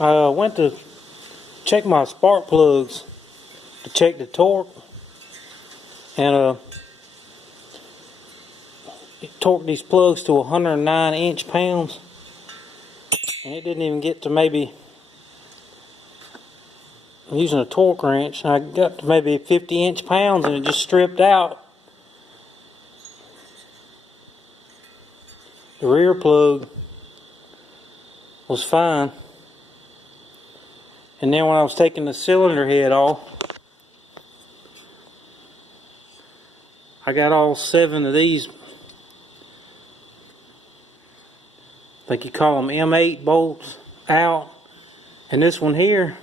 I went to check my spark plugs to check the torque, and it torqued these plugs to 109 inch-pounds, and it didn't even get to maybe, I'm using a torque wrench, and I got to maybe 50 inch-pounds and it just stripped out. The rear plug was fine. And then when I was taking the cylinder head off, I got all 7 of these, I think you call them M8 bolts, out. And this one here,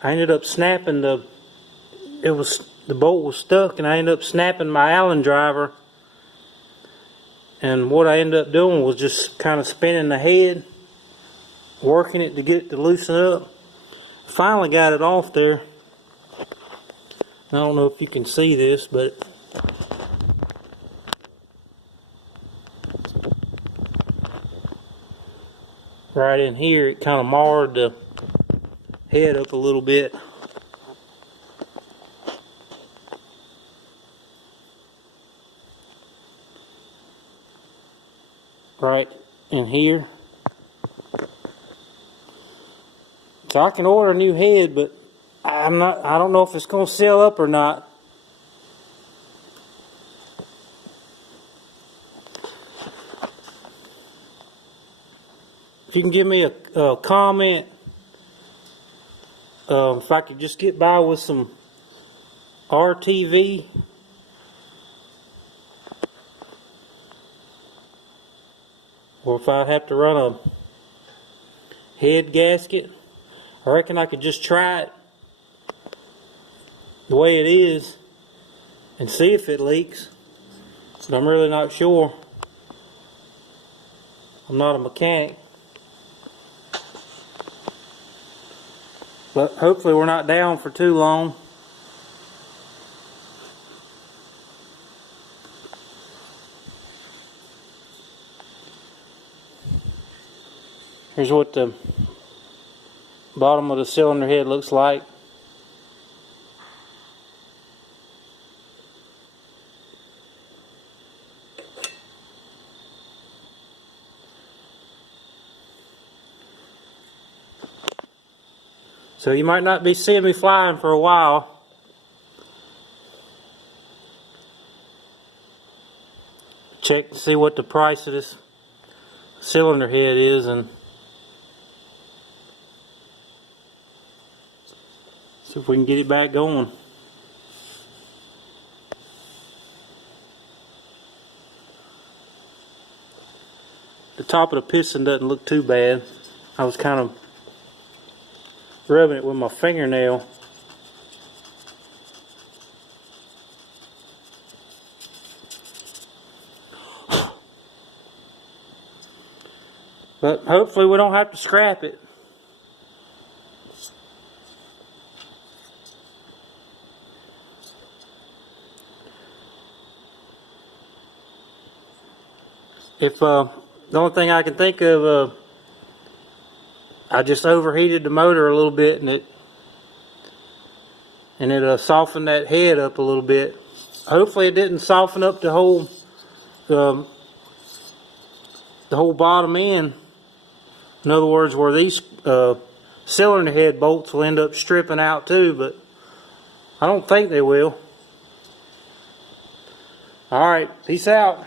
I ended up snapping the bolt was stuck, and I ended up snapping my Allen driver. And what I ended up doing was just kind of spinning the head, working it to get it to loosen up. Finally got it off there. I don't know if you can see this, but right in here it kind of marred the head up a little bit. Right in here. So I can order a new head, but I don't know if it's going to seal up or not. If you can give me a comment, if I could just get by with some RTV, or if I'd have to run a head gasket, I reckon I could just try it the way it is and see if it leaks, but I'm really not sure. I'm not a mechanic. But hopefully we're not down for too long. Here's what the bottom of the cylinder head looks like. So you might not be seeing me flying for a while. Check to see what the price of this cylinder head is, and see if we can get it back going. The top of the piston doesn't look too bad. I was kind of rubbing it with my fingernail. But hopefully we don't have to scrap it. If the only thing I can think of, I just overheated the motor a little bit, and it softened that head up a little bit. Hopefully it didn't soften up the whole bottom end. In other words, where these cylinder head bolts will end up stripping out too, but I don't think they will. Alright, peace out.